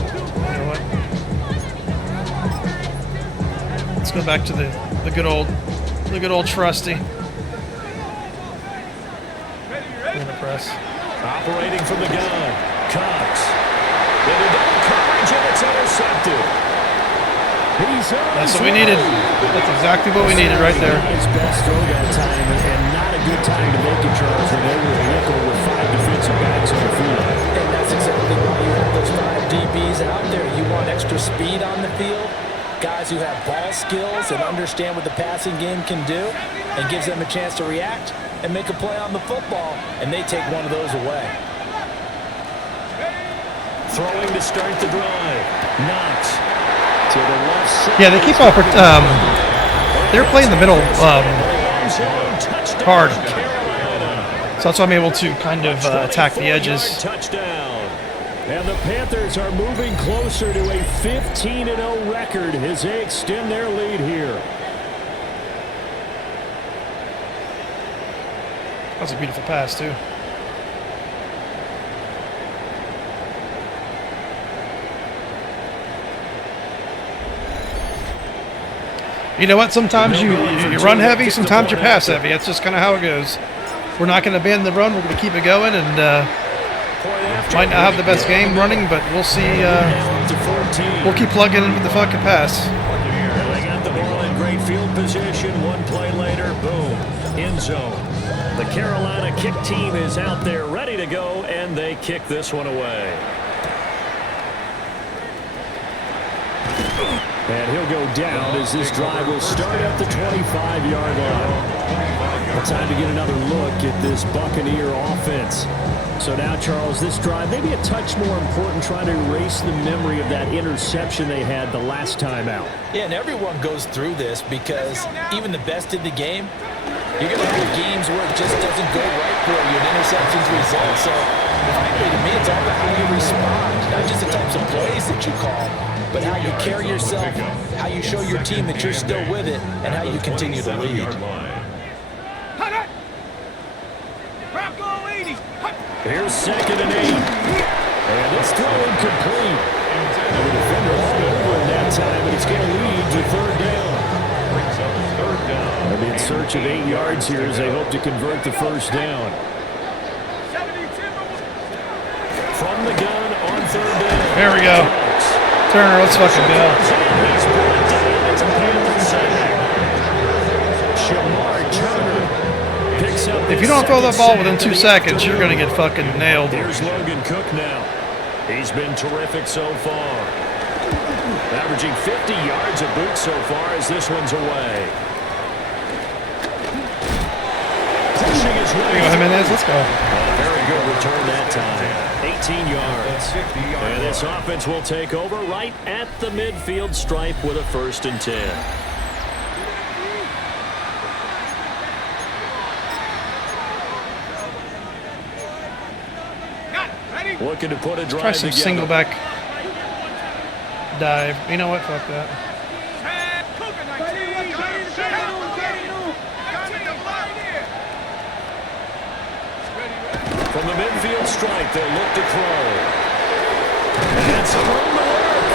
You know what? Let's go back to the good old trusty. In the press. Operating from the gun, Knox. Into double coverage, and it's intercepted. That's what we needed. That's exactly what we needed right there. His best throw that time, and not a good time to make it, Charles, when they were nickel with 5 defensive backs on the field. And that's exactly why you have those 5 DBs out there. You want extra speed on the field, guys who have ball skills and understand what the passing game can do, and gives them a chance to react and make a play on the football, and they take one of those away. Throwing to start the drive. Knox to the left side. Yeah, they keep they're playing the middle hard. So that's why I'm able to kind of attack the edges. Touchdown. And the Panthers are moving closer to a 15-0 record as they extend their lead here. That's a beautiful pass, too. You know what? Sometimes you run heavy, sometimes you pass heavy. That's just kind of how it goes. We're not going to bend the run. We're going to keep it going, and might not have the best game running, but we'll see. We'll keep plugging in with the fucking pass. They got the ball in great field position. One play later, boom, end zone. The Carolina kick team is out there ready to go, and they kick this one away. And he'll go down as this drive will start at the 25-yard line. Time to get another look at this Buccaneer offense. So now, Charles, this drive maybe a touch more important, trying to erase the memory of that interception they had the last time out. Yeah, and everyone goes through this because even the best in the game, you're going to have games where it just doesn't go right for you, and interceptions result. So, frankly, to me, it's all about how you respond, not just the types of plays that you call, but how you carry yourself, how you show your team that you're still with it, and how you continue to lead. Here's 2nd and 8. And it's throw incomplete. And the defender all over in that time, and it's going to lead to 3rd down. They'll be in search of 8 yards here as they hope to convert the 1st down. From the gun on 3rd down. There we go. Turner, let's fucking go. If you don't throw that ball within 2 seconds, you're going to get fucking nailed. Here's Logan Cook now. He's been terrific so far. Averaging 50 yards a boot so far as this one's away. Pushing his way. There you go, Jimenez. Let's go. Very good return that time. 18 yards. And this offense will take over right at the midfield stripe with a 1st and 10. Looking to put a drive Try some together. single back dive. You know what? Fuck that. From the midfield stripe, they'll look to throw. And that's thrown to work.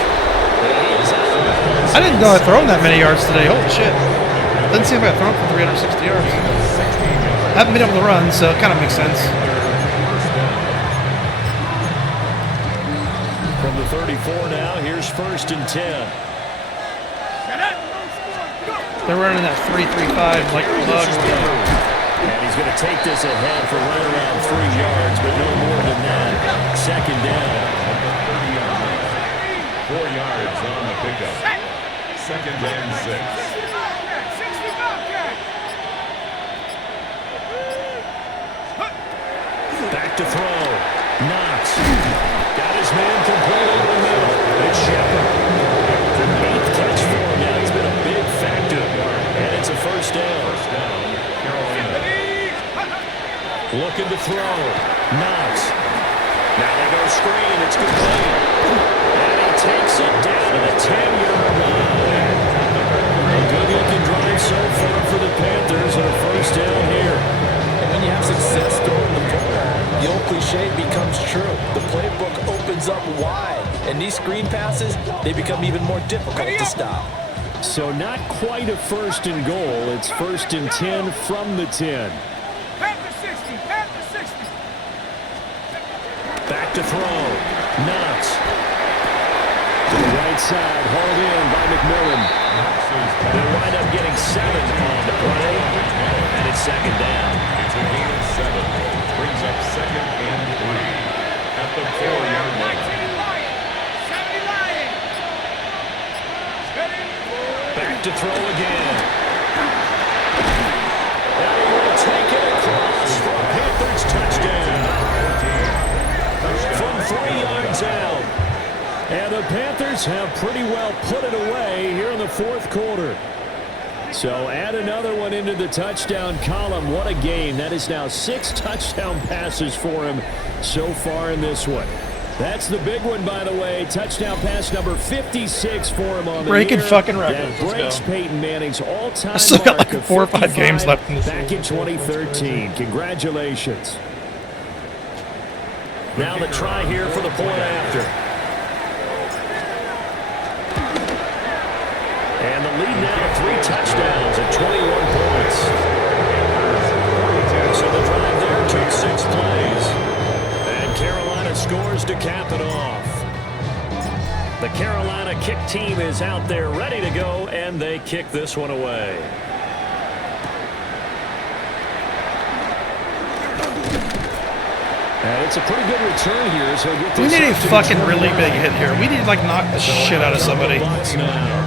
I didn't know I'd thrown that many yards today. Holy shit. Doesn't seem like I've thrown for 360 yards. I haven't been able to run, so it kind of makes sense. From the 34 now, here's 1st and 10. They're running that 3-3-5 like bug. And he's going to take this ahead for right around 3 yards, but no more than that. Second down. 4 yards on the pickup. Second and 6. Back to throw. Knox. Got his man complete over the middle. It's Shepard. 8th catch for him now. He's been a big factor. And it's a first down. Looking to throw. Knox. Now they go screen. It's complete. And he takes it down to the 10-yard line. A good-looking drive so far for the Panthers and a first down here. And when you have success throwing the football, the old cliche becomes true. The playbook opens up wide. And these screen passes, they become even more difficult to stop. So not quite a first and goal. It's first and 10 from the 10. Panther 60, Panther 60. Back to throw. Knox. To the right side, hauled in by McMillan. They wind up getting 7 on the play, and it's second down. It's a gain of 7. Brings up second and 3 at the 4-yard line. 70 Lion. Back to throw again. And he will take it across for a Panthers touchdown. From 3 yards out. And the Panthers have pretty well put it away here in the fourth quarter. So add another one into the touchdown column. What a game. That is now 6 touchdown passes for him so far in this one. That's the big one, by the way. Touchdown pass number 56 for him on the Breaking year. fucking records. That breaks Peyton Manning's all-time I still got mark like of 4 or 5 55 games left in this back in 2013. Congratulations. Now the try here for the point after. And the lead now 3 touchdowns at 21 points. So the drive there took 6 plays. And Carolina scores to cap it off. The Carolina kick team is out there ready to go, and they kick this one away. And it's a pretty good return here. So get We this need a up to fucking 20. really big hit here. We need to like knock the shit out of somebody. Bucs now.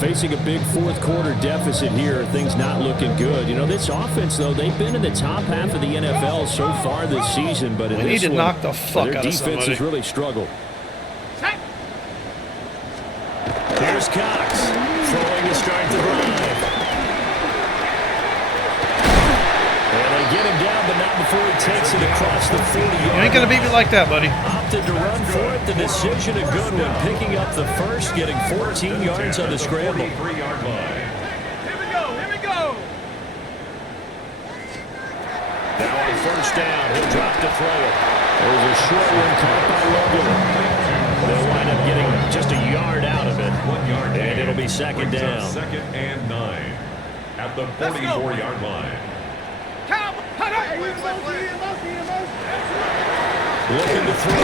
Facing a big fourth quarter deficit here, things not looking good. You know, this offense, though, they've been in the top half of the NFL so far this season, but in We this need to one, knock the fuck their out of defense somebody. has really struggled. Here's Knox throwing to start the drive. And they get him down, but not before he takes it across the 40-yard You ain't gonna beat me like that, buddy. Opted to run for it. The decision a good one. Picking up the first, getting 14 yards on the scramble. 43-yard line. Here we go, here we go. Now on first down, he'll drop to throw it. There's a short one caught by Logan. They'll wind up getting just a yard out of it. 1 yard. And it'll be second Brings up down. second and 9 at the 44-yard line. Looking to throw.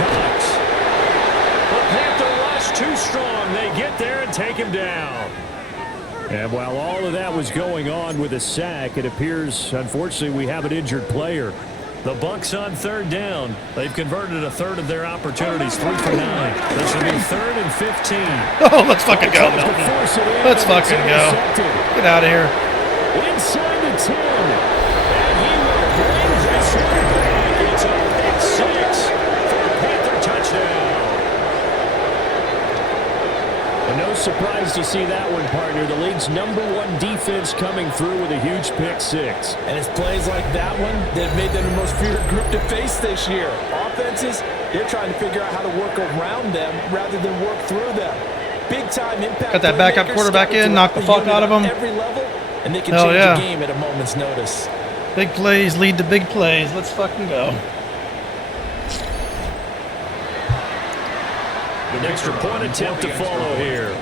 Knox. The Panther rush too strong. They get there and take him down. And while all of that was going on with a sack, it appears, unfortunately, we have an injured player. The Bucs on third down. They've converted a third of their opportunities, 3 for 9. This will be 3rd and 15. Oh, let's fucking go, Melton. Let's fucking go. Get out of here. Inside the 10. And he will bring this one back. It's a pick 6 for the Panther touchdown. And no surprise to see that one, partner. The league's #1 defense coming through with a huge pick 6. And it's plays like that one that have made them the most feared group to face this year. Offenses, they're trying to figure out how to work around them rather than work through them. Big-time impact. Got that backup playmakers quarterback scattered in, knock the throughout fuck out of unit him. on every level, and they can Hell change yeah. a game at a moment's notice. Big plays lead to big plays. Let's fucking go. An extra point attempt to follow here.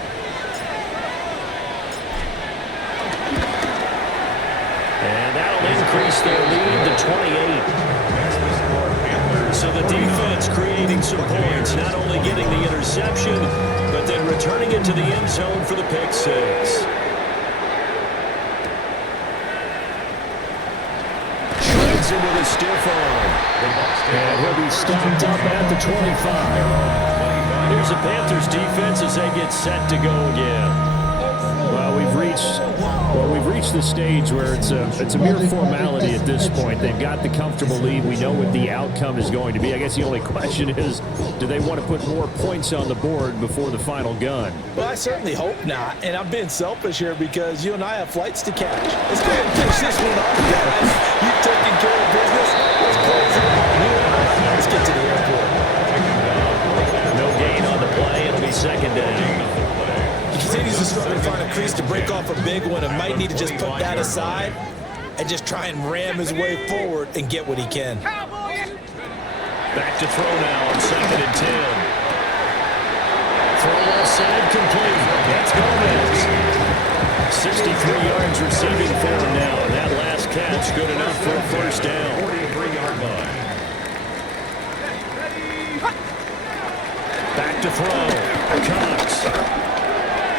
And that'll increase their lead to 28. So the defense creating some points, not only getting the interception, but then returning it to the end zone for the pick 6. stiff arm. And he'll be stopped up at the 25. Here's the Panthers defense as they get set to go again. Well, we've reached the stage where it's a mere formality at this point. They've got the comfortable lead. We know what the outcome is going to be. I guess the only question is, do they want to put more points on the board before the final gun? Well, I certainly hope not. And I'm being selfish here because you and I have flights to catch. Let's go ahead and finish this one off, guys. You've taken care of business. Let's close it out. Let's get to the airport. No gain on the play. It'll be second down. He continues to struggle to find a crease to break off a big one and might need to just put that aside and just try and ram his way forward and get what he can. Back to throw now on 2nd and 10. Throw left side complete. That's Gomez. 63 yards receiving for him now. And that last catch good enough for a first down. 43-yard line. Back to throw. Knox.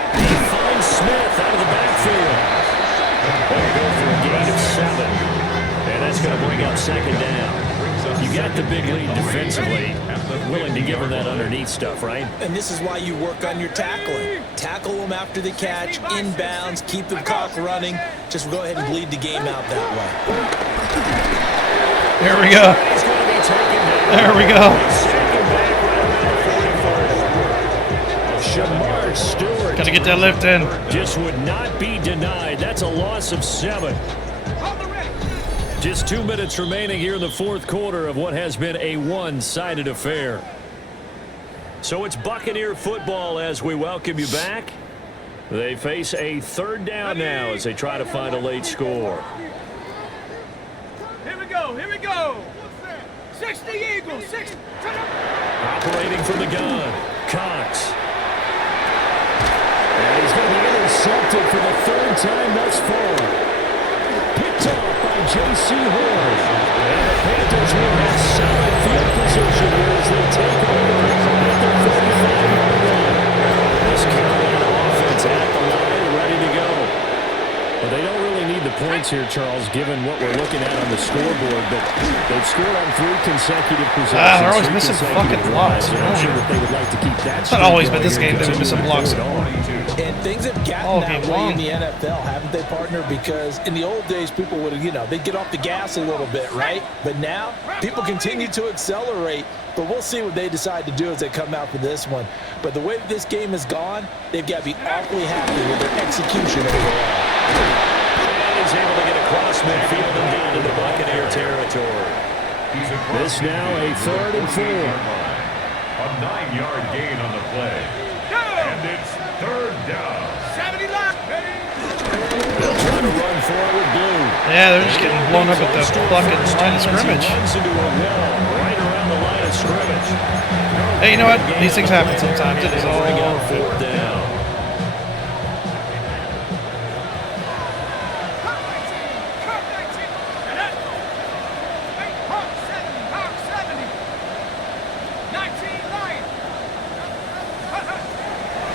He finds Smith out of the backfield. They'll go for a gain of 7. And that's going to bring up second down. You got the big lead defensively. Willing to give him that underneath stuff, right? And this is why you work on your tackling. Tackle them after the catch, inbounds, keep the clock running. Just go ahead and bleed the game out that way. There we go. He's going to be taken down. There we go. Second back right around the 45. Shamar Stewart. Got to get that lift in. Just would not be denied. That's a loss of 7. Just 2 minutes remaining here in the fourth quarter of what has been a one-sided affair. So it's Buccaneer football as we welcome you back. They face a third down now as they try to find a late score. Here we go, here we go. 60 Eagles, 60. Operating from the gun, Knox. And he's going to be intercepted for the third time thus far. Picked off by J.C. Horn. And the Panthers will have solid field position here as they take over at the 45-yard line. This Carolina offense at the line, ready to go. But they don't really need the points here, Charles, given what we're looking at on the scoreboard. But they've scored on 3 consecutive possessions. They're always missing fucking blocks. I'm sure that they would like to keep that. It's not always, but this game they were missing blocks. And things have gotten that way in the NFL, haven't they, partner? Because in the old days, people would have, they'd get off the gas a little bit, right? But now, people continue to accelerate. But we'll see what they decide to do as they come out for this one. But the way that this game has gone, they've got to be awfully happy with their execution overall. And he's able to get across midfield and down into Buccaneer territory. This now a 3rd and 4. A 9-yard gain on the play. And it's 3rd down. 70 left. They'll try to run forward blue. Yeah, they're just getting blown up at the fucking line of scrimmage. Runs into a wall right around the line of scrimmage. Hey, you know what? These things happen sometimes. It is all Bring out good. 4th down.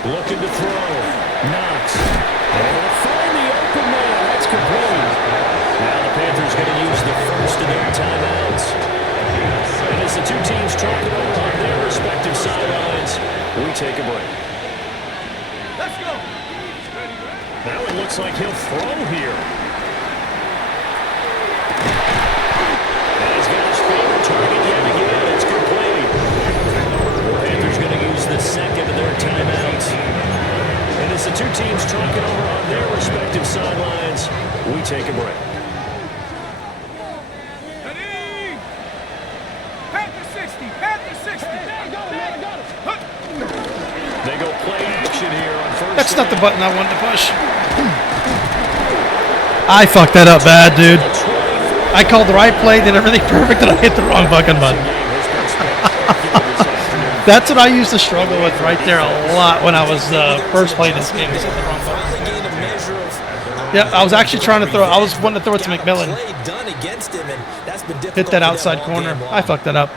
Looking to throw. Knox. And they'll find the open man. That's complete. Now the Panthers going to use the first of their timeouts. And as the two teams talk it over on their respective sidelines, we take a break. Let's go. Now it looks like he'll throw here. And he's got his favorite target yet again. It's complete. The Panthers going to use the second of their timeouts. And as the two teams talk it over on their respective sidelines, we take a break. Ready? Panther 60, Panther 60. They go play action here on first. That's not the button I wanted to push. I fucked that up bad, dude. I called the right play, did everything perfect, and I hit the wrong fucking button. That's what I used to struggle with right there a lot when I was first playing this game. Yeah, I was actually trying to throw. I was wanting to throw it to McMillan. Hit that outside corner. I fucked that up.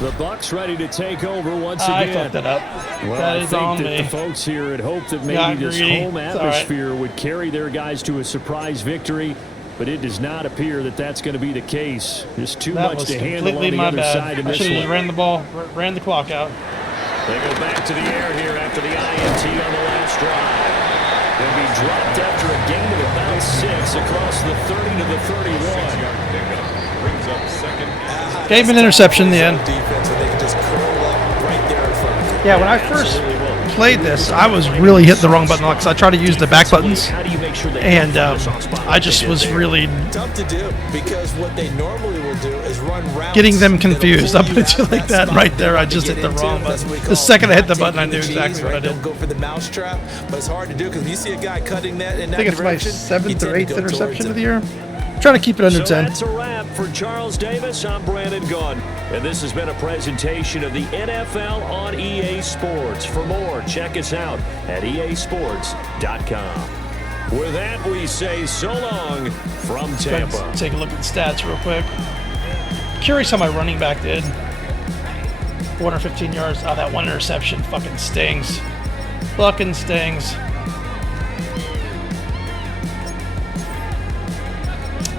The Bucs ready to take over once again. I fucked that up. Well, That I is think on that me. the folks here had hoped that Got maybe this greedy. home It's all right. atmosphere would carry their guys to a surprise victory. but it does not appear that that's going to be the case. Just too That much was to handle on completely the my other bad. side in I this should have just one. ran the ball, ran the clock out. They go back to the air here after the INT on the last drive. They'll be dropped after a gain of about 6 across the 30 to the 31. 6-yard pickup brings up second. Gave him an interception in the end. Defense, and they can just curl up right there in front of you. Yeah, when I first played this, I was really hitting the wrong button because I tried to use the back buttons, How do you make sure they and don't focus on spot I like just they did was there? really Tough to do because what they normally will do is run routes. getting them that'll confused pull up you until out like that spot right there. I they just get hit the into. wrong That's button. what we The call second I hit the taking button, I knew the cheese, exactly what I right? did. Don't go for the mousetrap, but it's hard to do because when you see a guy cutting that in that I think it's my direction, you 7th tend or to 8th go interception towards of it. the year. Trying to keep it under So 10. that's a wrap for Charles Davis. I'm Brandon Gunn. And this has been a presentation of the NFL on EA Sports. For more, check us out at easports.com. With that, we say so long from Tampa. Let's take a look at the stats real quick. Curious how my running back did. 415 yards. Oh, that one interception fucking stings. Fucking stings.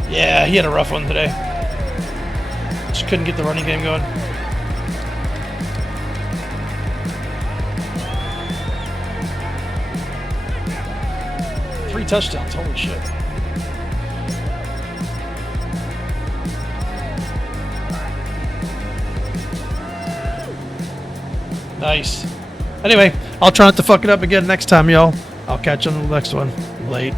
Yeah, he had a rough one today. Just couldn't get the running game going. Three touchdowns, holy shit. Nice. Anyway, I'll try not to fuck it up again next time, y'all. I'll catch you on the next one. Late.